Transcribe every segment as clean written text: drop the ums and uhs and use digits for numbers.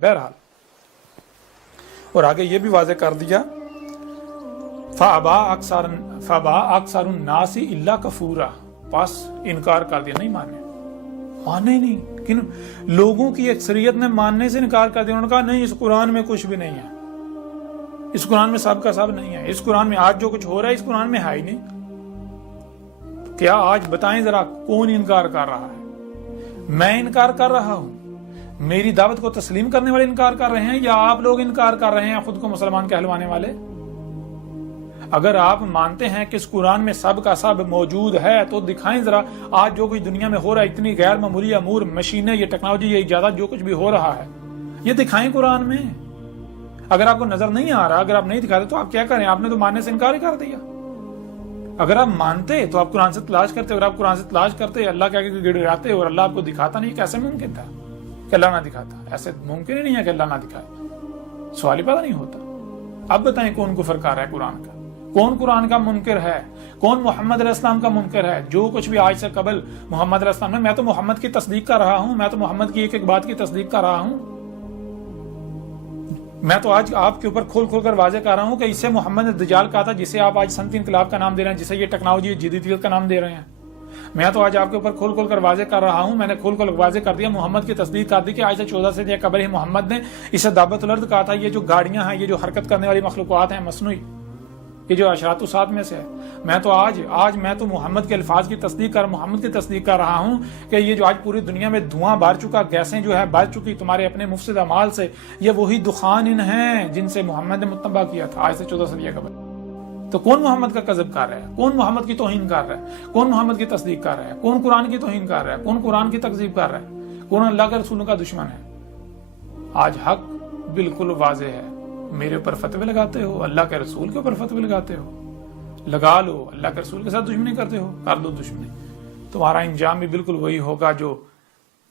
बहरहाल, और आगे ये भी वाज़ेह कर दिया फ़अबा अक्सर नासी इल्ला कफूरा, बस इनकार कर दिया, नहीं माने ही नहीं। किन लोगों की अक्सरियत ने मानने से इनकार कर दिया। उन्होंने कहा नहीं, इस कुरान में कुछ भी नहीं है, इस कुरान में सब का सब नहीं है, इस कुरान में आज जो कुछ हो रहा है इस कुरान में है ही नहीं। क्या आज बताएं जरा, कौन इनकार कर रहा है? मैं इनकार कर रहा हूं, मेरी दावत को तस्लीम करने वाले इनकार कर रहे हैं, या आप लोग इनकार कर रहे हैं खुद को मुसलमान कहलवाने वाले? अगर आप मानते हैं कि इस कुरान में सब का सब मौजूद है तो दिखाएं जरा, आज जो कुछ दुनिया में हो रहा है, इतनी गैर मामूली अमूर, मशीनें, ये टेक्नोलॉजी, ये इजाजत, जो कुछ भी हो रहा है, ये दिखाएं कुरान में। अगर आपको नजर नहीं आ रहा, अगर आप नहीं दिखाते तो आप क्या करें? आपने तो मानने से इनकार ही कर दिया। अगर आप मानते तो आप कुरान से तलाश करते, अगर आप कुरान से तलाश करते, अल्लाह के आगे गिड़गिड़ाते और अल्लाह आपको दिखाता नहीं, कैसे मुमकिन था कि अल्लाह ना दिखाता? ऐसे मुमकिन ही नहीं है कि अल्लाह ना दिखाए, सवाल ही पैदा नहीं होता। अब बताएं कौन कुफर कर रहा है कुरान का? कौन कुरान का मुनकर है? कौन मोहम्मद अलैहिस्सलाम का मुनकर है? जो कुछ भी आज से कबल मोहम्मद अलैहिस्सलाम ने, मैं तो मोहम्मद की तस्दीक कर रहा हूं, मैं तो मोहम्मद की एक एक बात की तस्दीक कर रहा हूं। मैं तो आज आपके ऊपर खोल खोल कर वाज़ेह कर रहा हूं कि इससे मोहम्मद ने दज्जाल कहा था, जिसे आप आज सनती इनकलाब का नाम दे रहे हैं, जिसे ये टेक्नोलॉजी जदीदियत का नाम दे रहे हैं। मैं तो आज आपके ऊपर खोल खोल कर वाज़ेह कर रहा हूं, मैंने खोल खोल वाज़ेह कर दिया, मोहम्मद की तस्दीक कर दी कि आज से 14 सदी कबल ही मोहम्मद ने इसे दाबतुल अर्द कहा था। ये जो गाड़ियां हैं, ये जो हरकत करने वाली मखलूक़ात हैं मसनूई, ये जो अशरातु सात में से है, मैं तो आज मैं तो मोहम्मद के अल्फाज की तस्दीक कर, मोहम्मद की तस्दीक कर रहा हूं कि ये जो आज पूरी दुनिया में धुआं बार चुका, गैसें जो है बढ़ चुकी तुम्हारे अपने मुफसिद अमाल से, ये वही दुखान इन हैं जिनसे मोहम्मद ने मुतनबा किया था आज से 14 सदी कबल। तो कौन मोहम्मद का कज़ब कर रहा है? कौन मोहम्मद की तौहीन कर रहा है? कौन मोहम्मद की तस्दीक कर रहा है? कौन कुरान की तौहीन कर रहा है? कौन कुरान की तकज़ीब कर रहा है? कौन अल्लाह के रसूलों का दुश्मन है? आज हक बिल्कुल वाज़ेह है। मेरे ऊपर फतवे लगाते हो, अल्लाह के रसूल के ऊपर फतवे लगाते हो, लगा लो। अल्लाह के रसूल के साथ दुश्मनी करते हो, कर दो दुश्मनी, तुम्हारा इंजाम भी बिल्कुल वही होगा जो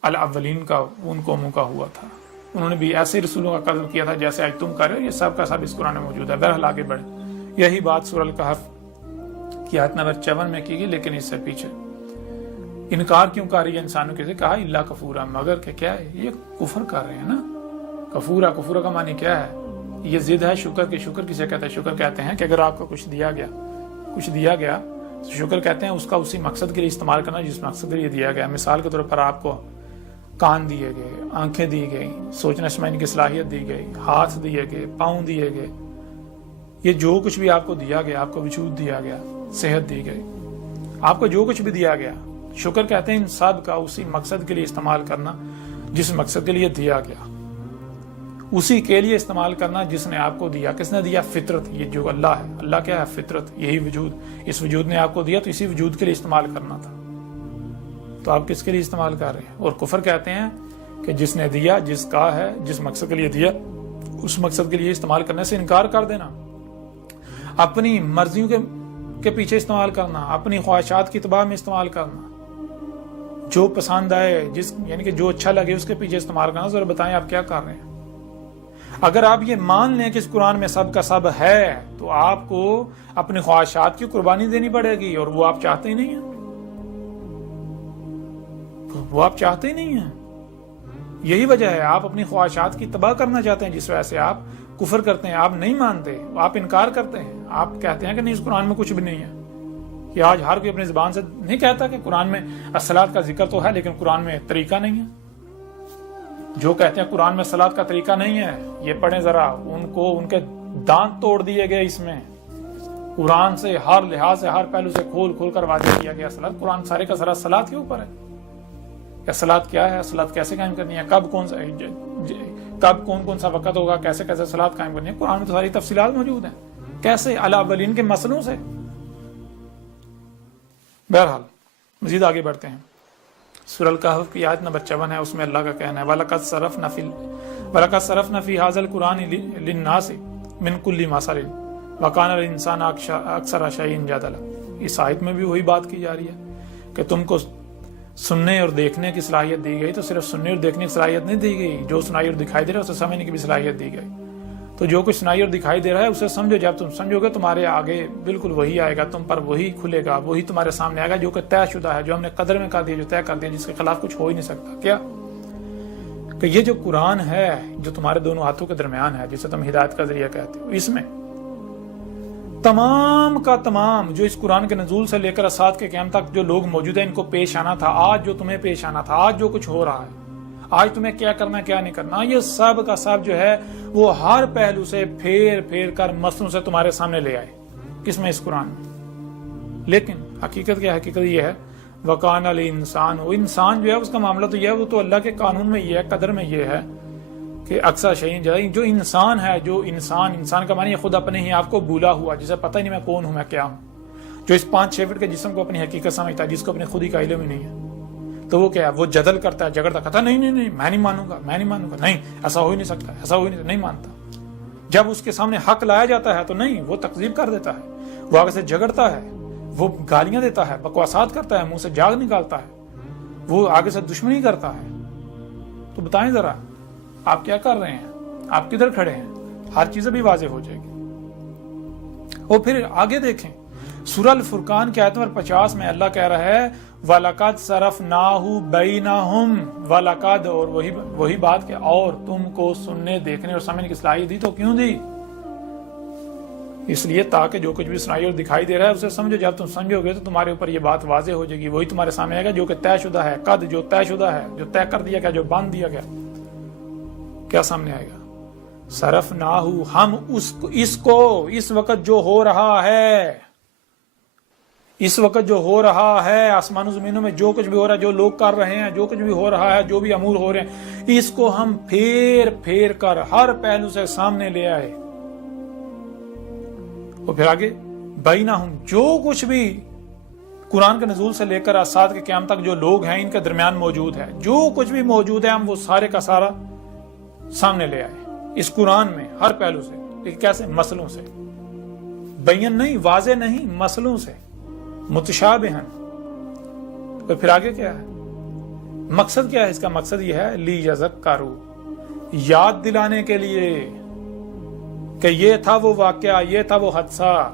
अल अव्वलीन का उन कौमों का हुआ था। उन्होंने भी ऐसे रसूलों का कत्ल किया था जैसे आज तुम कर रहे हो। ये सब का सब इस कुरान में मौजूद है। बहरहाल आगे बढ़े, यही बात सूरह अल-कहफ की आयत नंबर 54 में की गई, लेकिन इससे पीछे इनकार क्यों कर रही है इंसानों के? कहा इल्ला कफूरा, मगर के क्या है? ये कुफर कर रहे हैं ना। कफूरा, कफूरा का मानी क्या है? ये जिद है शुक्र की। शुक्र किसे कहते हैं? शुक्र कहते हैं कि अगर आपको कुछ दिया गया तो शुक्र कहते हैं उसका उसी मकसद के लिए इस्तेमाल करना जिस मकसद के लिए दिया गया। मिसाल के तौर पर आपको कान दिए गए, आंखें दी गई, सोचने समझने की सलाहियत दी गई, हाथ दिए गए, पाँव दिए गए, ये जो कुछ भी आपको दिया गया, आपको वजूद दिया गया, सेहत दी गई, आपको जो कुछ भी दिया गया, शुक्र कहते हैं इन सब का उसी मकसद के लिए इस्तेमाल करना जिस मकसद के लिए दिया गया, उसी के लिए इस्तेमाल करना जिसने आपको दिया। किसने दिया? फितरत। ये जो अल्लाह है, अल्लाह क्या है? फितरत, यही वजूद। इस वजूद ने आपको दिया तो इसी वजूद के लिए इस्तेमाल करना था, तो आप किसके लिए इस्तेमाल कर रहे हैं? और कुफर कहते हैं कि जिसने दिया, जिसका है, जिस मकसद के लिए दिया, उस मकसद के लिए इस्तेमाल करने से इनकार कर देना, अपनी मर्जियों के पीछे इस्तेमाल करना, अपनी ख्वाहिशात की तबाह में इस्तेमाल करना, जो पसंद आए, यानी कि जो अच्छा लगे उसके पीछे इस्तेमाल करना। जरा बताएं आप क्या कर रहे हैं? अगर आप ये मान लें कि इस कुरान में सब का सब है तो आपको अपनी ख्वाहिशात की कुर्बानी देनी पड़ेगी, और वो आप चाहते ही नहीं है, वो आप चाहते ही नहीं है। यही वजह है आप अपनी ख्वाहिशात की तबाह करना चाहते हैं, जिस वजह से आप कुफर करते हैं, आप नहीं मानते, आप इनकार करते हैं, आप कहते हैं कि नहीं इस कुरान में कुछ भी नहीं है। कि आज हर कोई अपनी जुबान से नहीं कहता कि कुरान में अस्सलात का जिक्र तो है लेकिन कुरान में तरीका नहीं है। जो कहते हैं कुरान में सलात का तरीका नहीं है, ये पढ़ें जरा, उनको उनके दांत तोड़ दिए गए। इसमें कुरान से हर लिहाज से, हर पहलू से खोल खोल कर वाज़ेह किया गया सलात। कुरान सारे का सारा सलात के ऊपर है। या सलात क्या है, सलात कैसे कायम करनी है, कब कौन सा वक्त होगा, कैसे कैसे सलात कायम करनी है, कुरान में तो सारी तफसीलात मौजूद हैं। कैसे? अल अव्वलीन के मसलों से। बहरहाल मजीद आगे बढ़ते हैं। सूरह अल-कहफ की आयत नंबर 54 है, उसमें अल्लाह का कहना है वलक़द सरफ़ना फ़ी हाज़ल कुरान लिन्नासि मिन कुल्ली मसलिन व काना अल इंसान अक्सर शैइन जदला। इस आयत में भी वही बात की जा रही है कि तुमको सुनने और देखने की सलाहियत दी गई, तो सिर्फ सुनने और देखने की सलाहियत नहीं दी गई, जो सुनाई और दिखाई दे रहा है उसे समझने की भी सलाहियत दी गई। तो जो कुछ सुनाई और दिखाई दे रहा है उसे समझो। जब तुम समझोगे तुम्हारे आगे बिल्कुल वही आएगा, तुम पर वही खुलेगा, वही तुम्हारे सामने आएगा जो कि तयशुदा है, जो हमने कदर में कर दिया, जो तय कर दिया, जिसके खिलाफ कुछ हो ही नहीं सकता। क्या? کہ یہ جو قرآن ہے جو تمہارے دونوں ہاتھوں کے درمیان ہے، جسے تم ہدایت کا ذریعہ کہتے ہو، اس میں تمام کا تمام جو اس قرآن کے نزول سے لے کر اسات کے قیام تک جو لوگ موجود ہیں، ان کو پیش آنا تھا، آج جو تمہیں پیش آنا تھا، آج جو کچھ ہو رہا ہے، آج تمہیں کیا کرنا کیا نہیں کرنا، یہ سب کا سب جو ہے وہ ہر پہلو سے پھیر پھیر کر مسلوں سے تمہارے سامنے لے آئے، کس میں؟ اس قرآن میں۔ لیکن حقیقت کیا ہے؟ حقیقت یہ ہے وَقَانَ الْإِنسَانُ، وہ انسان جو ہے اس کا معاملہ تو یہ ہے، وہ تو اللہ کے قانون میں یہ ہے، قدر میں یہ ہے کہ اکثر شیئن جو انسان ہے، جو انسان کا معنی ہے خود اپنے ہی آپ کو بھولا ہوا، جسے پتہ ہی نہیں میں کون ہوں، میں کیا ہوں، جو اس 5-6 فٹ کے جسم کو اپنی حقیقت سمجھتا ہے، جس کو اپنی خود ہی کا علم ہی نہیں ہے، تو وہ کیا ہے؟ وہ جدل کرتا ہے، جھگڑتا، کہتا ہے نہیں نہیں نہیں میں نہیں مانوں گا، میں نہیں مانوں گا، نہیں ایسا ہو ہی نہیں سکتا، ایسا ہو ہی نہیں مانتا۔ جب اس کے سامنے حق لایا جاتا ہے تو نہیں، وہ تکذیب کر دیتا ہے، وہ آگے سے جھگڑتا ہے، وہ گالیاں دیتا ہے، بکواسات کرتا ہے، منہ سے جاگ نکالتا ہے، وہ آگے سے دشمنی کرتا ہے۔ تو بتائیں ذرا آپ کیا کر رہے ہیں؟ آپ کدھر کھڑے ہیں؟ ہر چیز بھی واضح ہو جائے گی۔ اور پھر آگے دیکھیں سورہ الفرقان کی آیت نمبر 50 میں اللہ کہہ رہا ہے وَلَقَدْ صَرَفْنَاهُ بَيْنَهُمْ وَلَقَدْ، اور وہی بات کہ اور تم کو سننے، دیکھنے اور سمجھنے کی صلاحیت دی، تو کیوں دی؟ اس لیے تاکہ جو کچھ بھی سنائی اور دکھائی دے رہا ہے اسے سمجھو، جب تم سمجھو گے تو تمہارے اوپر یہ بات واضح ہو جائے گی، وہی تمہارے سامنے آئے گا جو کہ طے شدہ ہے، قد جو طے شدہ ہے، جو طے کر دیا گیا، جو باندھ دیا گیا، کیا سامنے آئے گا؟ صرفناہ، ہم اس کو اس وقت جو ہو رہا ہے، اس وقت جو ہو رہا ہے آسمان و زمینوں میں جو کچھ بھی ہو رہا ہے، جو لوگ کر رہے ہیں، جو کچھ بھی ہو رہا ہے، جو بھی امور ہو رہے ہیں، اس کو ہم پھیر پھیر کر ہر پہلو سے سامنے لے آئے۔ اور پھر آگے بینہم، جو کچھ بھی قرآن کے نزول سے لے کر اسات کے قیام تک جو لوگ ہیں ان کے درمیان موجود ہے، جو کچھ بھی موجود ہے ہم وہ سارے کا سارا سامنے لے آئے اس قرآن میں ہر پہلو سے۔ لیکن کیسے؟ مسئلوں سے، بین نہیں، واضح نہیں، مسئلوں سے، متشابہن۔ تو پھر آگے کیا ہے؟ مقصد کیا ہے اس کا؟ مقصد یہ ہے لیذکروا، یاد دلانے کے لیے کہ یہ تھا وہ واقعہ، یہ تھا وہ حادثہ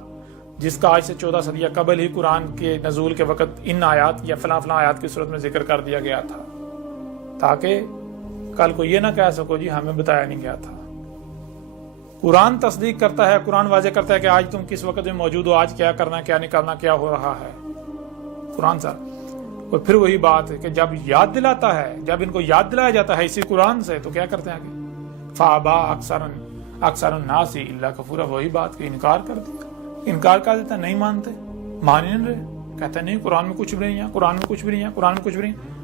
جس کا آج سے 14 صدیہ قبل ہی قرآن کے نزول کے وقت ان آیات یا فلاں فلاں آیات کی صورت میں ذکر کر دیا گیا تھا، تاکہ کل کو یہ نہ کہہ سکو جی ہمیں بتایا نہیں گیا تھا۔ قرآن تصدیق کرتا ہے، قرآن واضح کرتا ہے کہ آج تم کس وقت میں موجود ہو، آج کیا کرنا، کیا نہیں کرنا، کیا ہو رہا ہے قرآن سے۔ اور پھر وہی بات ہے کہ جب یاد دلاتا ہے، جب ان کو یاد دلایا جاتا ہے اسی قرآن سے، تو کیا کرتے ہیں آگے؟ فابا اکثر الناس الا کفورا، وہی بات کہ انکار کر دیا، انکار کر دیتا، نہیں مانتے، مان نہیں رہے، کہتے ہیں نہیں قرآن میں کچھ بھی نہیں ہے، قرآن میں کچھ بھی نہیں ہے، قرآن میں کچھ بھی نہیں ہے۔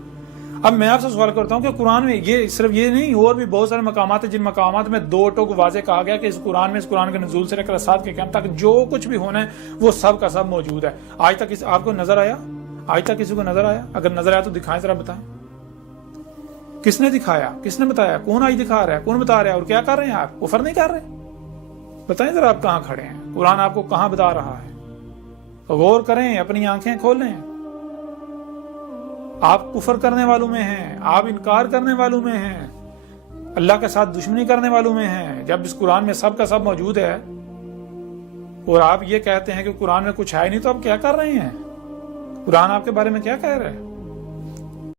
اب میں آپ سے سوال کرتا ہوں کہ قرآن میں یہ صرف یہ نہیں، اور بھی بہت سارے مقامات ہیں جن مقامات میں دو ٹوک واضح کہا گیا کہ اس قرآن میں، اس قرآن کے نزول سے لے کر اسات کے قیام تک جو کچھ بھی ہونا ہے وہ سب کا سب موجود ہے۔ آج تک آپ کو نظر آیا؟ آج تک کسی کو نظر آیا؟ اگر نظر آیا تو دکھائیں، ذرا بتائیں کس نے دکھایا، کس نے بتایا، کون آج دکھا رہا ہے، کون بتا رہا ہے، اور کیا کر رہے ہیں آپ؟ کفر نہیں کر رہے؟ بتائیں ذرا آپ کہاں کھڑے ہیں، قرآن آپ کو کہاں بتا رہا ہے؟ غور کریں، اپنی آنکھیں کھولیں۔ آپ کفر کرنے والوں میں ہیں، آپ انکار کرنے والوں میں ہیں، اللہ کے ساتھ دشمنی کرنے والوں میں ہیں، جب اس قرآن میں سب کا سب موجود ہے اور آپ یہ کہتے ہیں کہ قرآن میں کچھ ہے نہیں، تو آپ کیا کر رہے ہیں؟ قرآن آپ کے بارے میں کیا کہہ رہا ہے؟